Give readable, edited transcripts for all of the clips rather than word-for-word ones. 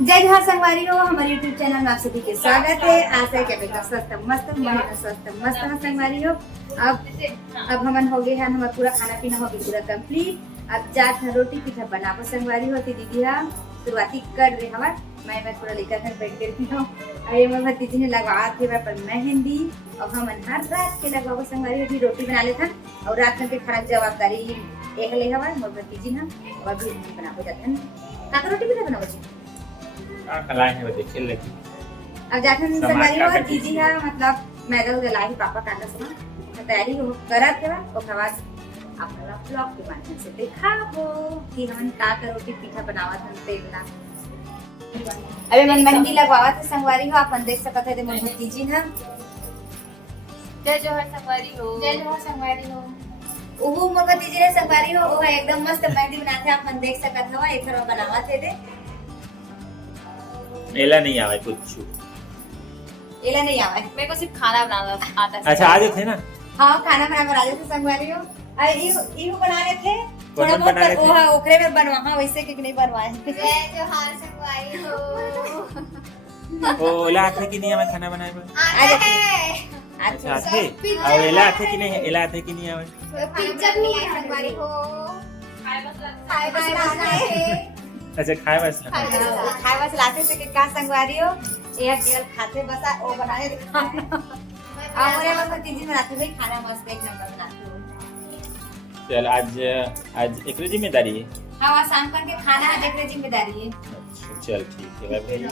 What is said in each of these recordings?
जय जोहार संगवारी हो, हमारे YouTube चैनल में आप सभी के स्वागत है। आशा है कि आप एकदम स्वस्थ मस्त है संगवारी हो। अब हमन हो गए हैं, हमारा पूरा खाना पीना हो गया पूरा कंप्लीट। अब जात रोटी पीठा बनाबो संगवारी होती दीदी हा शुरुआती कर रहे हमार मैं पूरा लेकर घर बैठ गई हूँ। अरे मैं भतीजी ने लगवा थे पर मेहंदी और हमन हर रात के लगवाबो संगवारी होती रोटी बना लेते और रात में के खाना जवाबदारी एक ले हमार मोर भतीजी ना और भी रोटी बनाबो जाते का रोटी भी बनाबो कलाई है वो खेल लेती अब जाखन संगवारी हो दीदी हा मतलब मैदा उदलाई पापा काटा समा तैयारी हो करत है ओकर बाद अपना ब्लॉग के माध्यम से दिखाबो कि हमन का रोटी पीठा बनावत हम तेलना। अबे मन मेहंदी लगवावत है संगवारी हो अपन देख सकत है मोर भतीजी ना। जय जोहार संगवारी हो। जय जोहार संगवारी हो। ओहो मोर भतीजी ने संगवारी हो वो एकदम मस्त मेहंदी बनाते अपन देख सकत हवा एकर बनावत है दे एला नहीं आवे कुछ एला नहीं आवे मेरे को सिर्फ खाना बनाना आता है। अच्छा आज थे ना हां खाना बना लेते संगवारी हो इहो बना रहे थे थोड़ा कौन बना रहे बहुत थे? ओहा ओकरे में बनवा हां वैसे के नहीं बनवाए। जय जोहार संगवारी हो। वो एला आथे कि नहीं आवे खाना बनाए में आता है। अच्छा आथे और एला आथे कि नहीं एला आथे कि नहीं आवे पिज्जा नहीं है संगवारी हो। खाए बस लाते अच्छा खाए बस खाए बस लाते से के का संगवारी हो एक गेल खाते बसा ओ बनाए खाना हमरे में भतीजी बनाते भाई खाना मस्त एक नंबर बनाते हो। चल आज एक जिम्मेदारी है हां शाम करके खाना आज एक जिम्मेदारी है। अच्छा चल ठीक है मैं भेज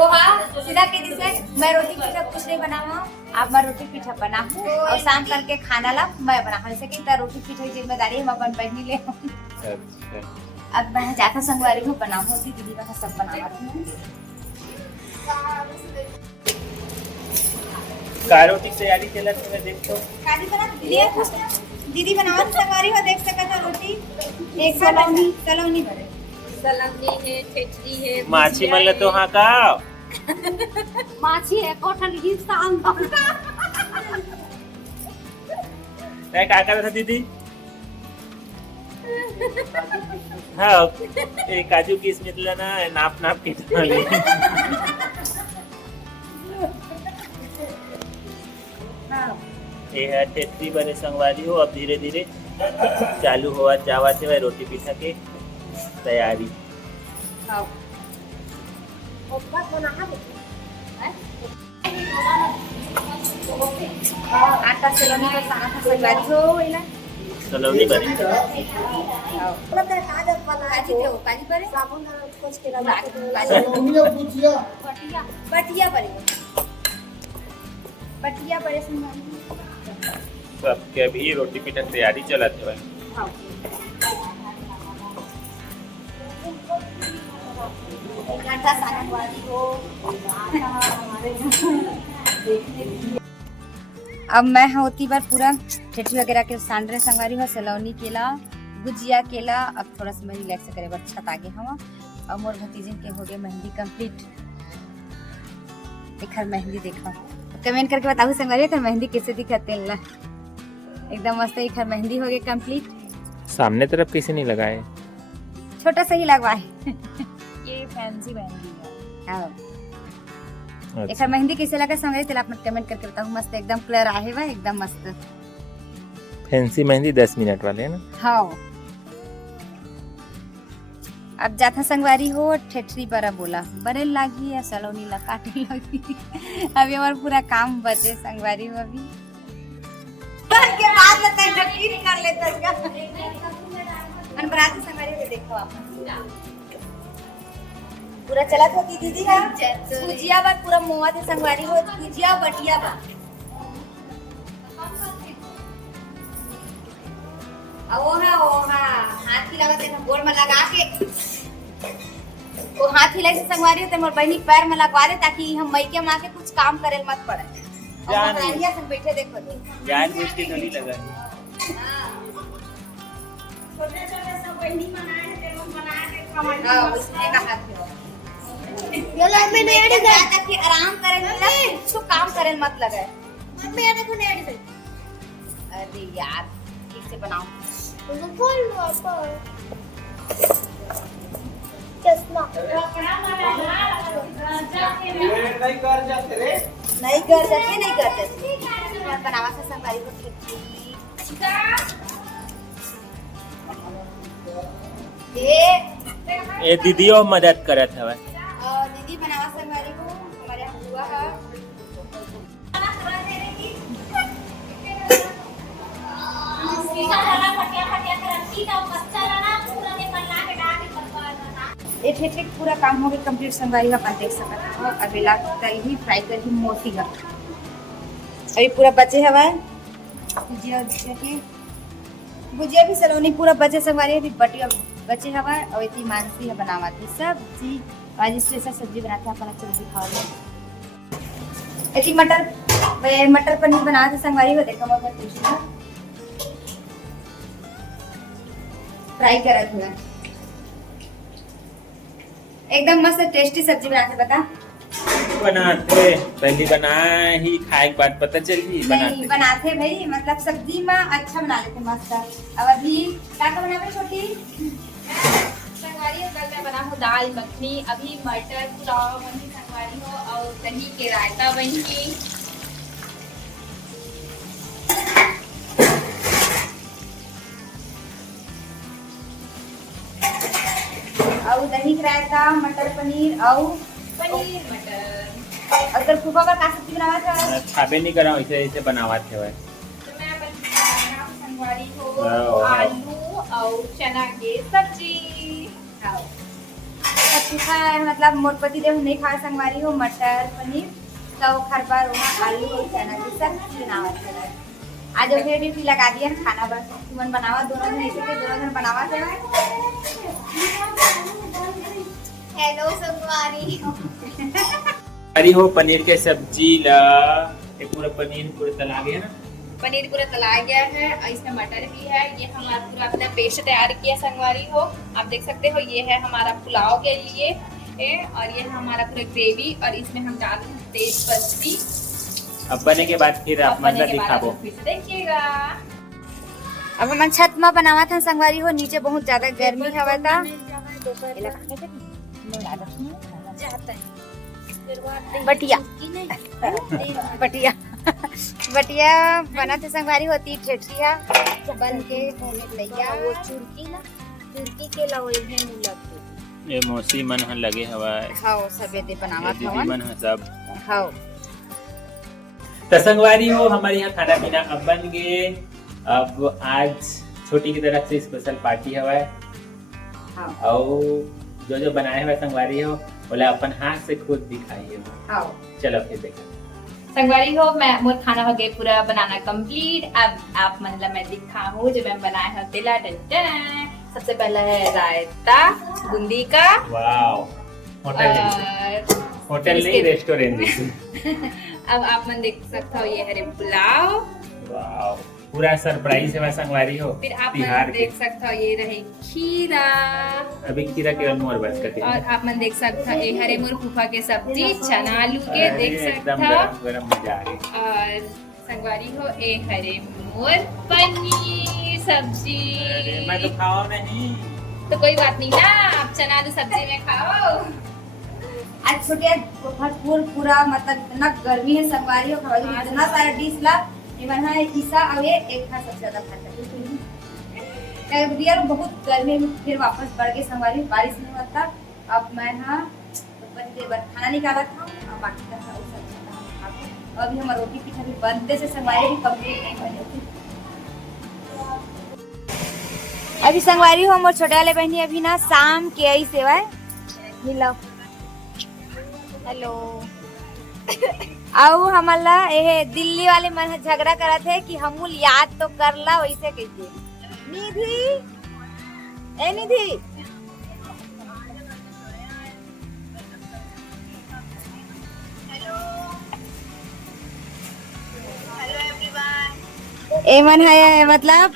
ओ हां सीधा के दिसे मैं रोटी पीठा कुछ नहीं बनावा आप मैं रोटी पीठा बनाऊं और शाम करके खाना ला मैं बनाऊं ऐसे कि रोटी पीठा की जिम्मेदारी हम अपन बहनी ले। अच्छा अब मैं जाकर संगवारी को बनाऊं होती दीदी का सब बनाती हूं। का रोटी की तैयारी चला तो मैं देखतो काजी बना दीदी कुछ दीदी बनावत संगवारी हो देख सकत है रोटी एक सलौनी भरे सलंगी है ठेठरी है माछी मन तो हां का माछी है कोठन की शाम का मैं का कर था दीदी हाँ एक काजू किशमिश लेना नाप नाप के डाली ये है ठेठरी बने संगवारी हो अब धीरे धीरे चालू हुआ जावा से रोटी पीठा के तैयारी हां आटा सलौनी का सारा संगवारी हो इला सलौनी बने काजी थे वो काजी परे साबुन कुछ के बटिया परे बटिया परे संगवारी सब के अभी रोटी पीठा की तैयारी चला थे भाई घंटा संगवारी हो अब मैं होती बार पूरा ठेठी वगैरह के सांडरे संगवारी हो सलौनी केला गुजिया केला अब थोड़ा सा मैं रिलैक्स करे बर छत आगे हम और मोर भतीजी के हो गए मेहंदी कंप्लीट। एक मेहंदी देखा कमेंट करके बताओ संगवारी कर मेहंदी कैसे दिखते ला एकदम मस्त एक मेहंदी हो गई कंप्लीट। सामने तरफ किसी नहीं लगाए छोटा सा ही लगवाए ये फैंसी मेहंदी है। हां एक मेहंदी कैसे लगा संगवारी तेल आप कमेंट करके बताओ मस्त एकदम कलर आए हुआ एकदम मस्त फैंसी मेहंदी 10 मिनट वाले है ना हाँ। अब जाथा संगवारी हो ठेठरी बरा बोला बरे लागी या सलोनी ला काटे लगी अभी हमारा पूरा काम बचे संगवारी हो अभी के बाद लगता है जकीर कर लेता इसका अनबराती संगवारी को देखो आप पूरा चला था दीदी का गुजिया बा पूरा मोवा थे संगवारी हो गुजिया बटिया बा ओहा हाथ ही लगा देखा गोड़ में लगा के वो हाथ ही लगे संगवारी होते मोर बहनी पैर में लगवा दे ताकि हम मैके मां के कुछ काम करे मत पड़े और महारानिया संग बैठे देखो जान बुझ के नहीं लगा छोटे छोटे सब बहनी बनाए हैं ते लोग बना के कमाई हां उसने कहा ये लोग में नहीं अड़े गया ताकि आराम करे मतलब कुछ काम करे मत लगे मम्मी अरे को नहीं अड़े अरे यार ठीक से बनाओ तो खोल लो आप चश्मा नहीं कर जाते नहीं कर जाते बनावा से संगवारी हो खिचड़ी ये दीदियों मदद करत हवे। दीदी बनावा संगवारी हो हमारे यहाँ हुआ है ये ठेठे पूरा काम हो गया कंप्लीट संगवारी का देख सकते हो। अभी लगता ही फ्राई कर ही मोटी का अभी पूरा बचे हवा भुजिया भी सलोनी पूरा बचे संगवारी अभी बटिया बचे हवा और इतनी मानसी है बनावा थी सब्जी आज इससे सब्जी बनाते हैं अपना सब्जी खाओ इतनी मटर पनीर बनाते थे संगवारी को देखा मगर फ्राई करा थोड़ा एकदम मस्त टेस्टी सब्जी बनाते बता बनाते पहले बनाए ही खाए के बाद पता चली नहीं बनाते भाई मतलब सब्जी में अच्छा बना लेते मस्त। अब अभी क्या क्या बनावे छोटी संगवारी हो कल मैं बना हूँ दाल मखनी अभी मटर पुलाव बनी संगवारी हो और दही के रायता बनी और दही रायता मटर पनीर और पनीर मटर अगर फूफा का सब्जी बनावा था खाबे नहीं करा ऐसे ऐसे बनावा थे भाई तो मैं बना संगवारी हो आलू और चना के सब्जी फूफा मतलब मोरपति देव नहीं खा संगवारी हो मटर पनीर तो हर बार वहाँ आलू और चना की सब्जी बनावा था। आज फिर भी लगा दिया खाना बस तुमन बनावा दोनों जन ऐसे दोनों जन बनावा थे। हेलो संगवारी अरे हो पनीर के सब्जी ला ये पूरा पनीर पूरा तला गया ना पनीर पूरा तलाया गया है और इसमें मटर भी है ये हमारा पूरा अपना पेस्ट तैयार किया संगवारी हो आप देख सकते हो ये है हमारा पुलाव के लिए और ये है हमारा पूरा ग्रेवी और इसमें हम डाल रहे हैं तेज पत्ती अब बने के बाद फिर आप मजा दिखाबो देखिएगा। अब हम छत में बनावा था संगवारी हो नीचे बहुत ज्यादा गर्मी हवा था बटिया बटिया बटिया बना थे संगवारी होती ठेठिया बन के होने लैया वो चुरकी के लवई है मिलत ये मौसी मन ह लगे हवा हां सबे दे बनावा था दीदी मन ह सब हां तो संगवारी हो हमारे यहाँ खाना पीना अब बन गए। अब आज छोटी की तरफ से स्पेशल पार्टी हवा है हां और जो बनाए हुए संगवारी हो बोला अपन हाथ से खुद दिखाइए हां चलो फिर देखो संगवारी हो मैं मोर खाना हो गया पूरा बनाना कंप्लीट। अब आप मतलब मैं दिखाऊं जो मैं बनाया है तिला टन सबसे पहला है रायता बूंदी का वाओ होटल नहीं रेस्टोरेंट अब आप मन देख सकते हो ये है पुलाव वाओ पूरा सरप्राइज है संगवारी हो फिर आप मन देख सकते हो ये रहे खीरा अभी खीरा के मोर बस कटे और आप मन देख सकते हो ये हरे मोर फूफा के सब्जी चना आलू के देख सकते हो गरम मजा आ गई और संगवारी हो ए हरे मोर पनीर सब्जी मैं तो खाओ नहीं तो कोई बात नहीं ना आप चना आलू सब्जी में खाओ। आज छोटे भरपूर पूरा मतलब इतना गर्मी है संगवारी हो खावा इतना सारा डिश ला इवन है ईसा और ये एक था सबसे ज्यादा खाता रियल बहुत गर्मी में फिर वापस बढ़ गए संगवारी बारिश नहीं होता। अब मैं हाँ खाना निकाला था और बाकी का सब अभी हमारा रोटी पीछा भी बनते से संगवारी भी कंप्लीट नहीं बने थी। अभी संगवारी हो और छोटे वाले बहनी अभी ना शाम के आई सेवा है मिलो हेलो आओ हमारा ये दिल्ली वाले मन झगड़ा करा थे कि हम याद तो कर ला वैसे कैसे निधि ए निधि ए मन है मतलब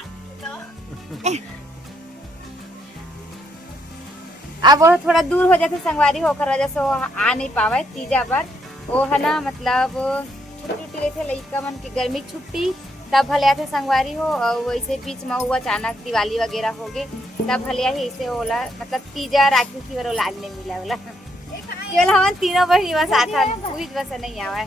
अब वो थोड़ा दूर हो जाते संगवारी होकर वजह से वो आ नहीं पावे तीजा पर वो है ना मतलब छुट्टी रहे थे लड़का मन की गर्मी की छुट्टी तब भले थे संगवारी हो और वैसे बीच में हुआ अचानक दिवाली वगैरह हो गए तब भले ही ऐसे होला मतलब तीजा राखी की वाला लाल नहीं मिला बोला केवल हम तीनों बहनी बस आता पूरी बस नहीं आवा है।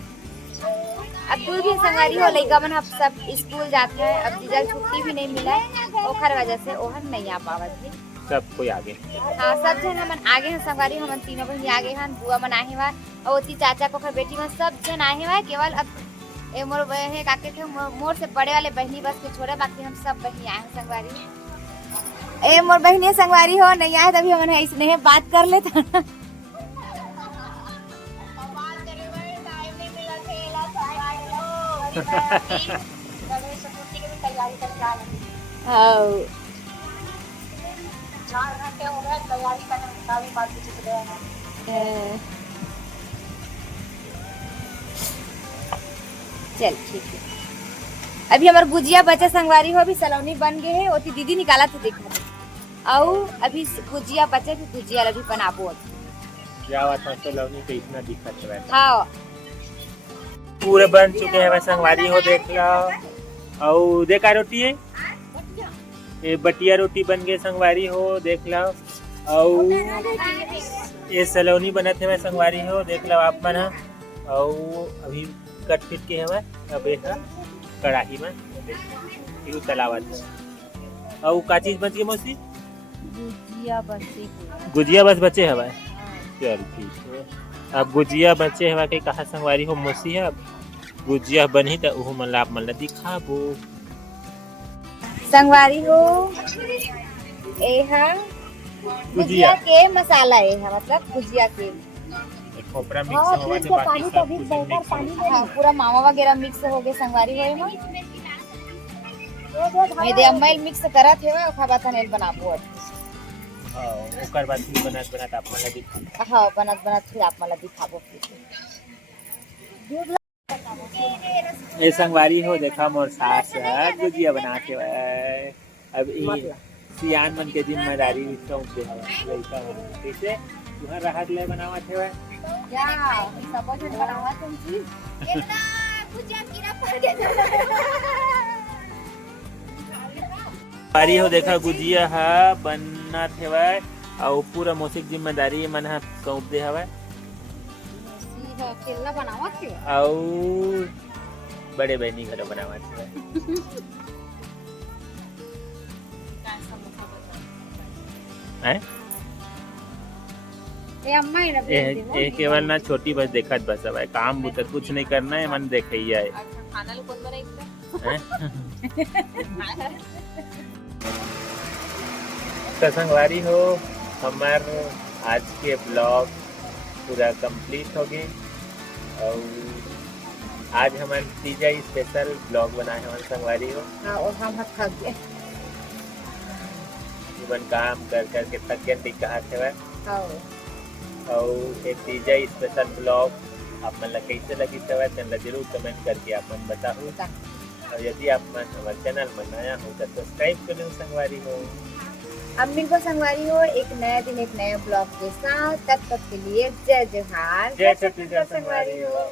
अब दूर भी संगवारी हो लइका मन अब सब स्कूल जाते हैं, अब जीजा छुट्टी भी नहीं मिला है, ओखर वजह से ओहन नहीं आ पावत है। सब कोई आगे। हाँ सब जन हमन आगे हैं संगवारी, हमन तीनों बहनी आगे हैं, बुआ मन आए हुआ और ओती चाचा को बेटी मन सब जन आए हुआ। केवल अब ए मोर बहन काके थे मोर से बड़े वाले बहनी बस के छोड़े बाकी हम सब बहनी आए हैं संगवारी। ए मोर बहनी संगवारी हो नहीं आए तभी हमन इसने बात कर लेता। चल ठीक है। अभी हमारे गुजिया बचे संगवारी हो, अभी सलोनी बन गए है, ओती दीदी निकाला तो देखा और अभी गुजिया बचे थे, गुजिया अभी बनाबो जावा था सलोनी पे इतना दिक्कत है। हाँ पूरे बन चुके हैं संगवारी हो, देख लो। और देखा रोटी है ये बटिया रोटी बन गए संगवारी हो, देख लो। और ये सलोनी बना थे संगवारी हो, देख लो आप मन। और अभी कट फिट के है अब एक कढ़ाई में फिर तलावत है। और का चीज बच गई मौसी? गुजिया बस बचे हवा। चल ठीक है, अब गुजिया बचे हवा के कहा संगवारी हो मौसी है। अब गुजिया बनी तो उह मन आप मन दिखाबो संगवारी हो। एहा गुजिया के मसाला है, मतलब गुजिया के खोपरा मिक्स होवा से बाकी सब कुछ मिक्स हो। हाँ पूरा मावा वगैरह मिक्स हो गए संगवारी होए में। मैं दे अम्मैल मिक्स करत हेवा ओखा बात नेल बनाबो। हां ओकर बाद फिर बनत आप मन दिखा। हां बनत फिर आप मन दिखाबो। ये संगवारी हो देखा मोर सास गुजिया बना के अब ई सियान मन के जिम्मेदारी सौंप दे लइका कैसे तुहर राहत ले बनावा थे क्या सब जन बनावा तुम चीज एकदा गुजिया कीड़ा फड़ गया। बारी हो देखा गुजिया हा बनना थे और पूरा मौसिक जिम्मेदारी मन हा सौंप दे हवा। केला बनावा थे और बड़े बहनी घर बनावा थे। हैं ये केवल ना छोटी बस देखत बस अब काम बुत कुछ नहीं करना है, मन देखैया है। खाना लो कौन बनाई तो संगवारी हो हमार आज के ब्लॉग पूरा कंप्लीट हो गए। और आज हमारे तीजा स्पेशल ब्लॉग बनाए हमारे संगवारी हो। हां और हम थक गए जीवन काम कर कर के थक गए कहा थे। हां और एक तीजा स्पेशल ब्लॉग आप मन कैसे लगी थे जरूर कमेंट करके आप मन बताओ। और यदि आप मन हमारे चैनल में नया हो तो सब्सक्राइब कर लो संगवारी हो। अब मिलकर संगवारी हो एक नया दिन एक नए ब्लॉग के साथ। तब तक के लिए जय जोहार, जय छत्तीसगढ़ संगवारी हो।